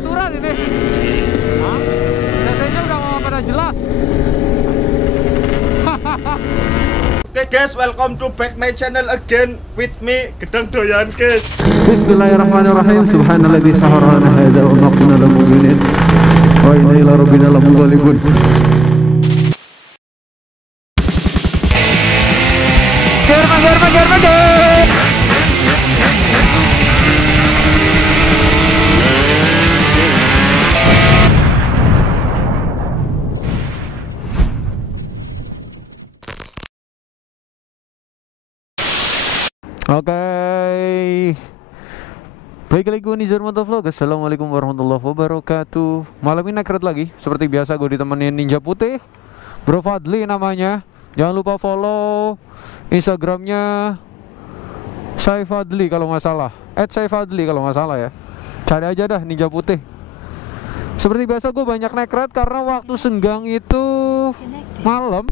aturan ini. CC-nya udah mau pada jelas. Oke guys, welcome to back my channel again with me Gedang Doyan guys. Bismillahirrahmanirrahim. Subhanalladzi sahara lana hadza wa ma kunna lahu muqrinin wa inna ila rabbina lamunqalibun. Germa. Oke, baik lagi gue Nizar Motovlog. Assalamualaikum warahmatullahi wabarakatuh. Malam ini naik lagi, seperti biasa gue ditemenin Ninja Putih, Bro Fadli namanya. Jangan lupa follow Instagramnya Sai Fadli kalau nggak salah, @Sai_Fadli kalau nggak salah ya. Cari aja dah Ninja Putih. Seperti biasa gue banyak naik karena waktu senggang itu malam.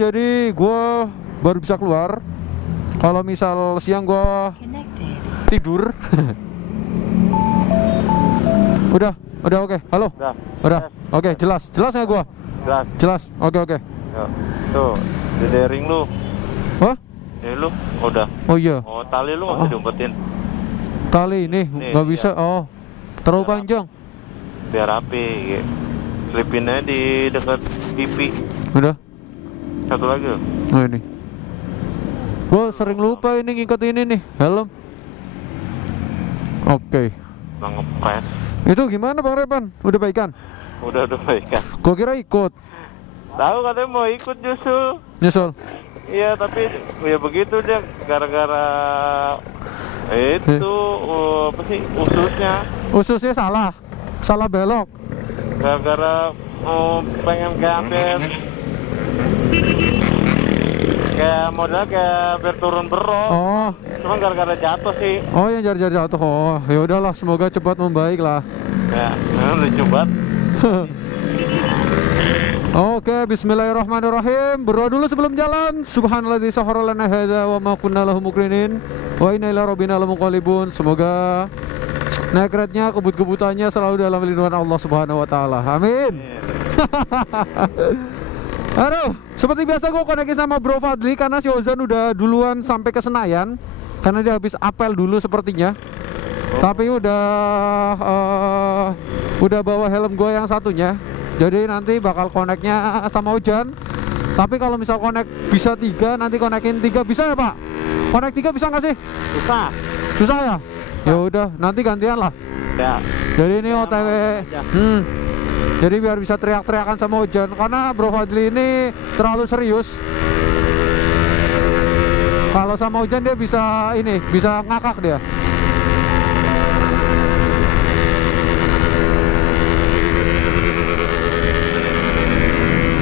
Jadi gue baru bisa keluar. Kalau misal siang gua tidur. udah oke. Halo. Udah. Oke, jelas nggak gua? Jelas. Oke. Tuh, di ring lu. Hah? Lu udah. Oh iya. Oh, tali lu nggak bisa diumpetin. Tali ini nggak bisa. Oh, terlalu panjang. Biar rapi. Selipinnya di dekat pipi. Udah. Satu lagi loh. Oh ini. Gue sering lupa ini ngikat ini nih, helm. Oke. Ngepres. Itu gimana Bang Repan? Udah baikan? Udah baikan. Gue kira ikut. Tahu katanya mau ikut justru. Nyesel. Iya, tapi ya begitu dia gara-gara itu apa sih ususnya? Ususnya salah belok. Gara-gara pengen kayak modal kayak berturun berok. Oh. Cuma gara-gara jatuh sih. Oh, yang jatuh. Oh, ya udahlah, semoga cepat membaik lah. Ya, lucu banget. Oke, bismillahirrahmanirrahim. Berdoa dulu sebelum jalan. Subhanalladzi sahhara lana hadza wa ma kunna lahu muqrinin wa inna ila rabbina lamunqalibun. Semoga naik rate-nya, kebut-kebutannya selalu dalam lindungan Allah Subhanahu wa taala. Amin. Aduh, seperti biasa gue koneksi sama Bro Fadli karena si Ozan udah duluan sampai ke Senayan karena dia habis apel dulu sepertinya. Tapi udah bawa helm gue yang satunya. Jadi nanti bakal koneknya sama Ojan. Tapi kalau misal konek bisa 3, nanti konekin 3 bisa ya Pak? Konek 3 bisa nggak sih? Susah ya? Ya udah, nanti gantian lah. Ya. Jadi ini OTW. Jadi biar bisa teriak-teriakan sama Ojan karena Bro Fadli ini terlalu serius. Kalau sama Ojan dia bisa ngakak dia.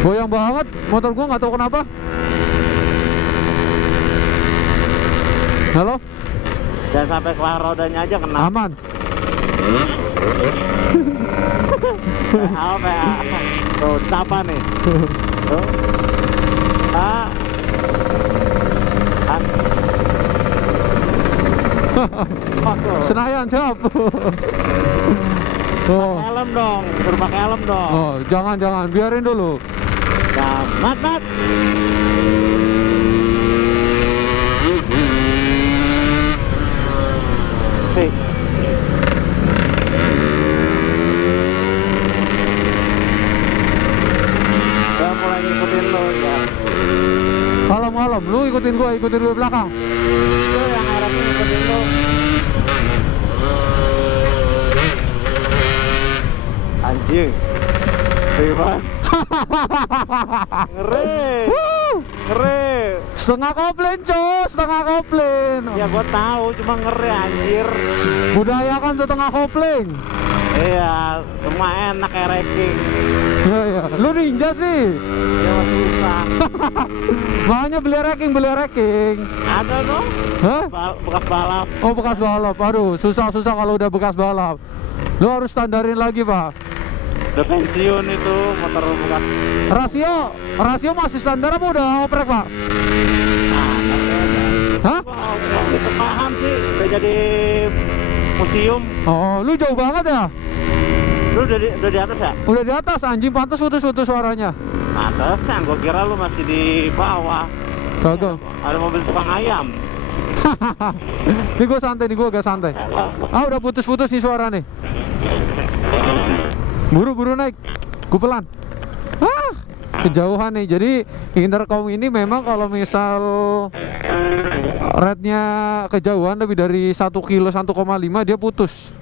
Goyang banget motor gua, nggak tahu kenapa. Halo? Jangan sampai kelar rodanya aja kena. Aman. Apa ya? Tuh, siapa nih? Tuh. Senayan siap. Oh. Helm dong, suruh pakai helm dong. Oh, jangan, biarin dulu. Mat. Hei. Mulai ngikutin lo ya. Malam lu ikutin gue belakang. Itu yang harapnya ngikutin lo. Anjing. Terima. Ngeri. Setengah kopling. Ya gua tahu, cuma ngeri anjir. Budayakan setengah kopling. Iya, semua enak kayak ranking. Iya. Lu ninja sih. Ya susah. Makanya beli ranking. Ada dong. Hah? Bekas balap. Oh, bekas balap. Aduh, susah kalau udah bekas balap. Lu harus standarin lagi, Pak. Udah pensiun itu motor bekas. Rasio masih standar apa udah oprek, Pak? Hah? Itu paham sih. Udah jadi museum. Oh, lu jauh banget ya? Lu udah di atas ya? Udah di atas, anjing, pantas putus-putus suaranya. Atas kan, gua kira lu masih di bawah. Kagak. Ada mobil tukang ayam. Ini gue santai, nih gue agak santai. Ah, udah putus-putus nih suara nih. Buru-buru naik, gue pelan. Ah, kejauhan nih. Jadi intercom ini memang kalau misal rate-nya kejauhan lebih dari 1 kilo 1,5 dia putus.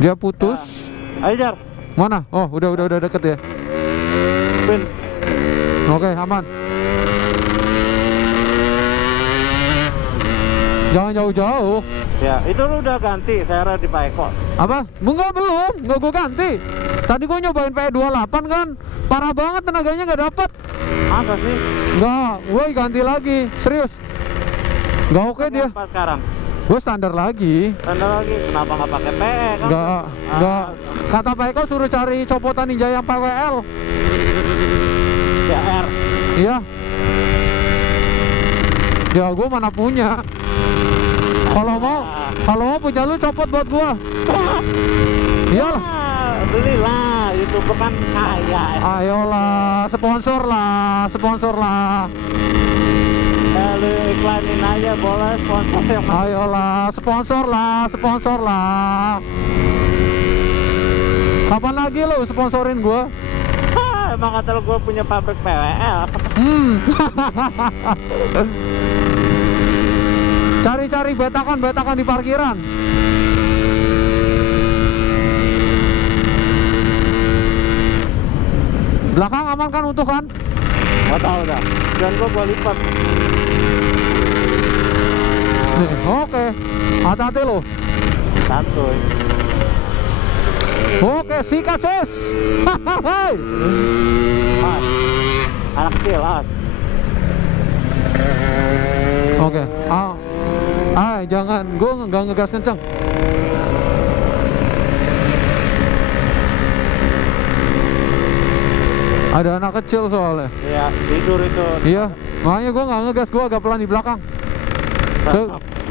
Dia putus. Ayo Jar. Mana? Oh, udah deket ya. Pin. Oke, aman. Jangan jauh-jauh. Ya, itu lu udah ganti serep di Pak Eko. Apa? Enggak, belum. Enggak gue ganti. Tadi gue nyobain PE28 kan. Parah banget tenaganya nggak dapet. Apa sih? Enggak, gue ganti lagi. Serius. Enggak oke dia. Apa sekarang? Gue standar lagi. Standar lagi. Kenapa nggak pakai PE kan? Enggak. Kata Pak Eko suruh cari copotan Ninja yang PWL. CR. Iya. Ya gue mana punya. Kalau mau punya lu copot buat gua. Iyalah. Belilah, YouTuber kan kaya. Ayolah, sponsor lah. Lu iklanin aja boleh sponsor yang mana? Ayolah, sponsor lah. Kapan lagi lu sponsorin gua? Emang kata lu gua punya pabrik PWL. Cari-cari betakan di parkiran. Belakang aman kan, utuh kan? Gak tau dah. Dan gua lipat. Nih, oke. Hati-hati lo. Santuy. Oke, sikat sis. Hai. Mas. Anak kecil, Mas. Oke. Jangan. Gue nggak ngegas kenceng. Ada anak kecil soalnya. Iya, tidur itu. Iya, makanya gue nggak ngegas. Gue agak pelan di belakang.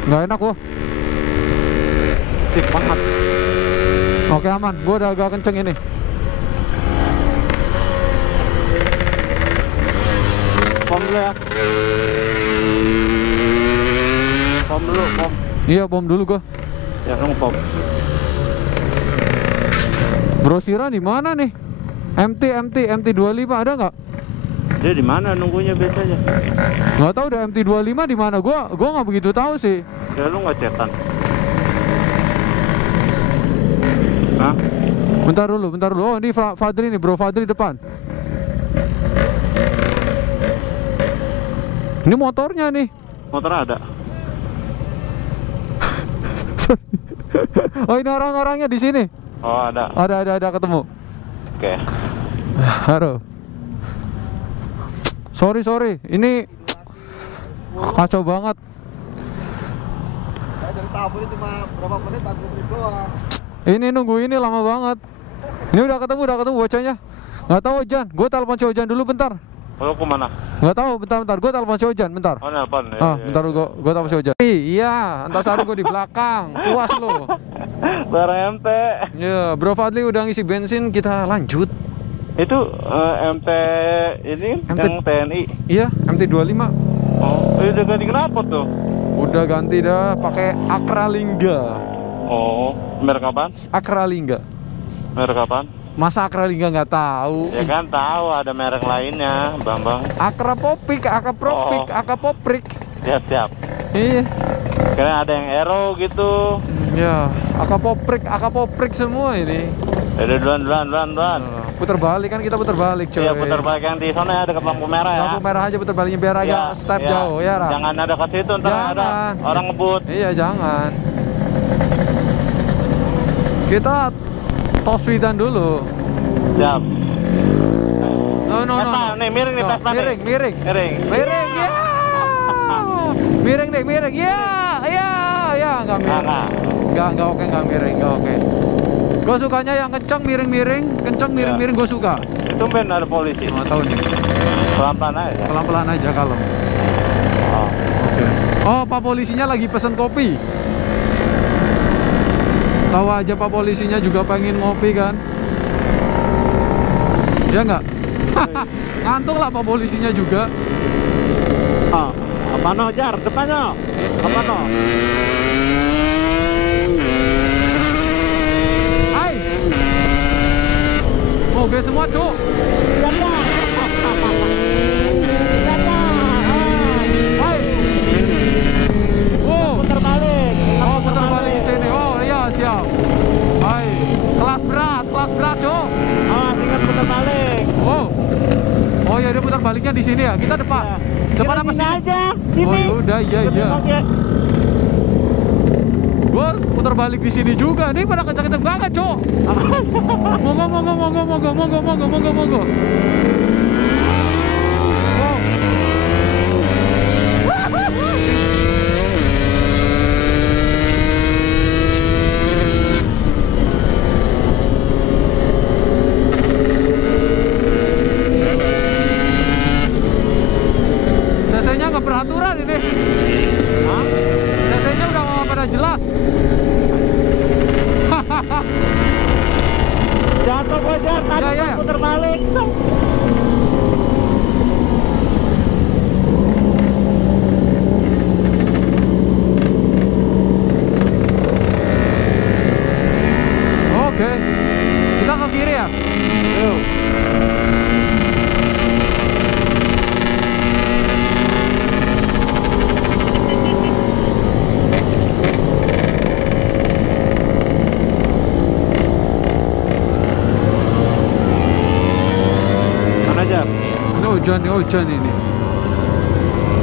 Nggak enak gue. Sip banget. Oke, aman. Gue udah agak kenceng ini. Pom dulu ya. Pom dulu, pom. Iya, pom dulu gue. Ya, kamu pom. Brosira di mana nih? MT25 ada nggak? Dia di mana nunggunya biasanya? Nggak tahu, udah MT25 di mana? Gua nggak begitu tahu sih. Ya lu nggak cetan. Hah? Bentar dulu. Oh, ini Fadri nih, Bro Fadri depan. Ini motornya nih. Motor ada. Oh, ini orang-orangnya di sini. Oh, ada. Ada ketemu. Oke. Halo. Sorry. Ini kacau banget. Dari tabu ini cuma berapa menit, 40 menit doang. Ini nunggu ini lama banget. Ini udah ketemu bocahnya. Nggak tahu Ojan. Gue telepon si Ojan dulu bentar. Lu kemana? Nggak tahu, bentar. Gue telepon si Ojan bentar. Oh, nelpon. Ya, Bentar gue telepon si Ojan. Iya, Antasari gue di belakang. Puas lo. Barang MT. Ya, Bro Fadli udah ngisi bensin, kita lanjut. Itu MT ini yang TNI. Iya, MT25. Oh, udah ganti kenapa tuh? Udah ganti dah, pakai Akralingga. Oh, merek apaan? Akralingga. Merek apaan? Masa Akralingga nggak tahu? Ya kan tahu, ada merek lainnya, Bambang. Akrapopik. Siap. Iya. Karena ada yang Aero gitu. Ya, akapoprik semua ini. Udah duluan. Putar balik kan, kita putar balik coy. Iya, putar balik yang di sana ya, dekat lampu merah ya. Lampu merah aja putar baliknya biar agak step jauh ya, Ra. Jangan ada ke situ, ntar ada orang ngebut. Iya, jangan. Kita top speedan dulu. Siap. No. Nih, miring nih, Vespa nih. Miring. Ya. Miring. Ya, enggak miring. Enggak oke, enggak miring, enggak oke. Gue sukanya yang kencang miring-miring, gue suka. Itu ben ada polisi. Nggak tahu nih. Pelan-pelan aja. Kalem. Oh, Oke. Oh, Pak polisinya lagi pesen kopi. Tahu aja Pak polisinya juga pengen ngopi kan? Ya nggak? Ngantuk lah Pak polisinya juga. Oh, apa no jar depannya? Apa no? Hai. Oke semua cuk. Hai. Oh, Putar balik. oh putar balik di sini. Oh iya siap. Hai. Kelas berat cuk. Oh, ingat putar balik. Oh. Oh ya dia putar baliknya di sini ya. Kita depan. Depan apa sih? Aja. Sini. Oh yaudah iya. Gua putar balik di sini juga. Nih pada kencang-kencang banget, Cok. Monggo. Oh. CC-nya nggak beraturan ini. Hah? CC-nya udah mau pada jelas. Jatuh gua jar, tadi Ya. putar balik. Oke. Kita ke kiri ya? Yuk. Mana jar? Ini hujan ini.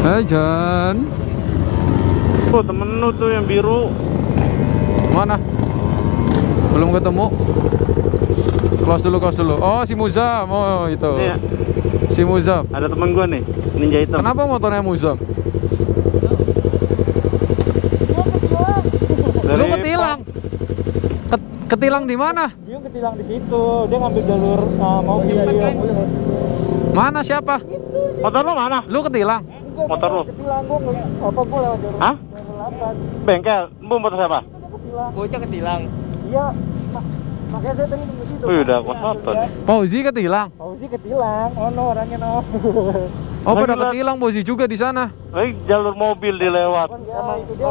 Hujan. Tuh temen lu tuh yang biru. Mana? Belum ketemu. Close dulu. Oh, si Muzam. Oh, itu. Iya. Si Muzam. Ada temen gua nih, ninja hitam. Kenapa motornya Muzam? Lu ketilang. Ketilang di mana? Dia ketilang di situ, dia ngambil jalur mobil. Mana siapa? Motor lu mana? Lu ketilang. Motor lu? Ketilang gua gua lewat jalur Hah? jalur 8. Bengkel. Lu motor siapa? Bocah ketilang. Iya. Makanya saya tadi nunggu situ. Wih, udah kuat foto nih. Fauzi ketilang. Fauzi ketilang. Oh no, orangnya no. Oh, pada Lagi lah. ketilang Fauzi juga di sana. Jalur mobil dilewat. Emang itu dia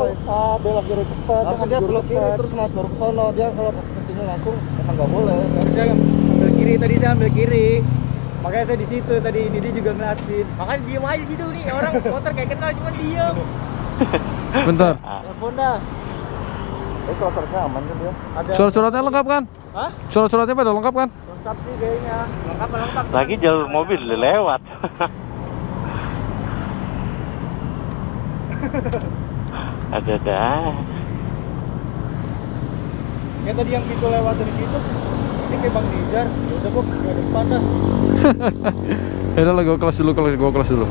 belok kiri cepat. Dia belok kiri terus motor ke sono. Dia kalau ke sini langsung emang nggak boleh. Harusnya ambil kiri, tadi saya ambil kiri. Makanya saya di situ tadi, ini dia juga ngeliatin. Makanya diem aja di situ nih, orang motor kayak kenal cuma diem. Bentar. Telepon dah. Surat-suratnya aman kan dia? Ada. Surat-suratnya lengkap kan? Hah? Surat-suratnya pada lengkap kan? Lengkap sih kayaknya. Lengkap. Lagi jalur mobil dilewat. Ada. Ya tadi yang situ lewat dari situ. Ini kayak Bang Nizar. Ya udah gua ke depan dah. Ya udah lah, gue kelas dulu.